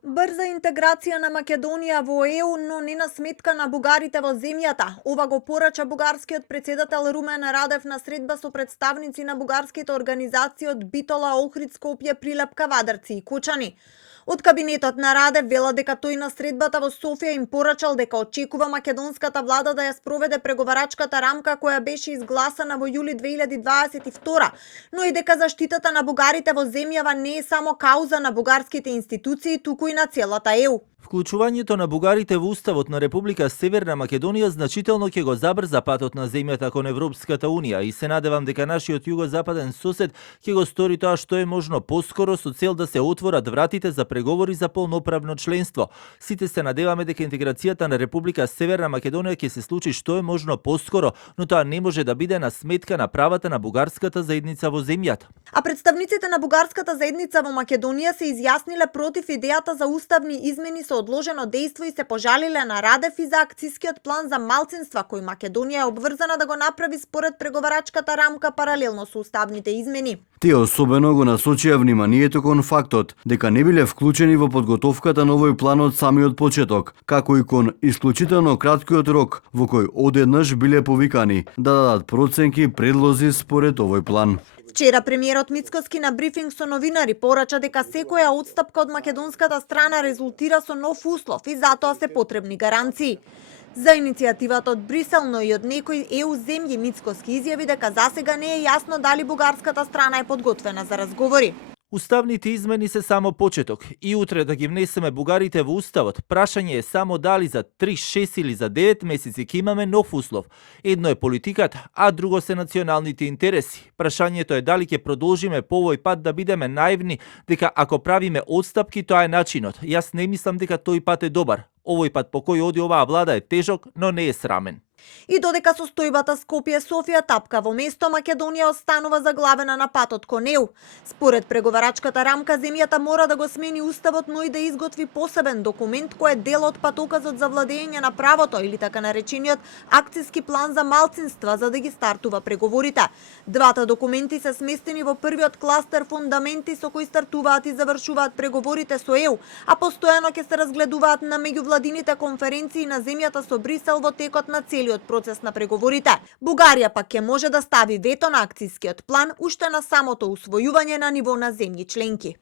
Брза интеграција на Македонија во ЕУ, но не на сметка на бугарите во земјата. Ова го порача бугарскиот председател Румен Радев на средба со представници на бугарските организации од Битола, Охрид, Скопје, Прилеп, Кавадарци и Кучани. Од кабинетот на Радев велат дека тој на средбата во Софија им порачал дека очекува македонската влада да ја спроведе преговарачката рамка која беше изгласана во јули 2022, но и дека заштитата на бугарите во земјава не е само кауза на бугарските институции, туку и на целата ЕУ. Вклучувањето на бугарите во Уставот на Република Северна Македонија значително ќе го забрза патот на земјата кон Европската Унија и се надевам дека нашиот југозападен сосед ќе го стори тоа што е можно поскоро со цел да се отворат вратите за преговори за полноправно членство. Сите се надеваме дека интеграцијата на Република Северна Македонија ќе се случи што е можно поскоро, но тоа не може да биде на сметка на правата на бугарската заедница во земјата. А представниците на бугарската заедница во Македонија се изјасниле против идејата за уставни измени со одложено дејство и се пожалиле на Радев и за акцискиот план за малцинства кој Македонија е обврзана да го направи според преговарачката рамка паралелно со уставните измени. Тие особено го насочија вниманието кон фактот дека не биле вклучени во подготовката на овој план од самиот почеток, како и кон исклучително краткиот рок во кој одеднаш биле повикани да дадат проценки предлози според овој план. Вчера премиерот Мицкоски на брифинг со новинари порача дека секоја отстапка од македонската страна резултира со нов услов и затоа се потребни гаранции. За иницијативата од Брисел, но и од некои ЕУ земји, Мицкоски изјави дека засега не е јасно дали бугарската страна е подготвена за разговори. Уставните измени се само почеток и утре да ги внесеме бугарите во Уставот. Прашање е само дали за 3, 6 или за 9 месеци ќе имаме нов услов. Едно е политиката, а друго се националните интереси. Прашањето е дали ќе продолжиме по овој пат да бидеме наивни дека ако правиме отстапки тоа е начинот. Јас не мислам дека тој пат е добар. Овој пат по кој оди оваа влада е тежок, но не е срамен. И додека состојбата Скопје-Софија тапка во место, Македонија останува заглавена на патот кон ЕУ. Според преговарачката рамка, земјата мора да го смени уставот, но и да изготви посебен документ кој е дел од патоказот за владење на правото или така наречениот акциски план за малцинства за да ги стартува преговорите. Двата документи се сместени во првиот кластер фундаменти со кои стартуваат и завршуваат преговорите со ЕУ, а постојано ќе се разгледуваат на меѓувладините конференции на земјата со Брисел во текот на целиот процес на преговорите. Бугарија пак ќе може да стави вето на акцискиот план уште на самото усвојување на ниво на земји членки.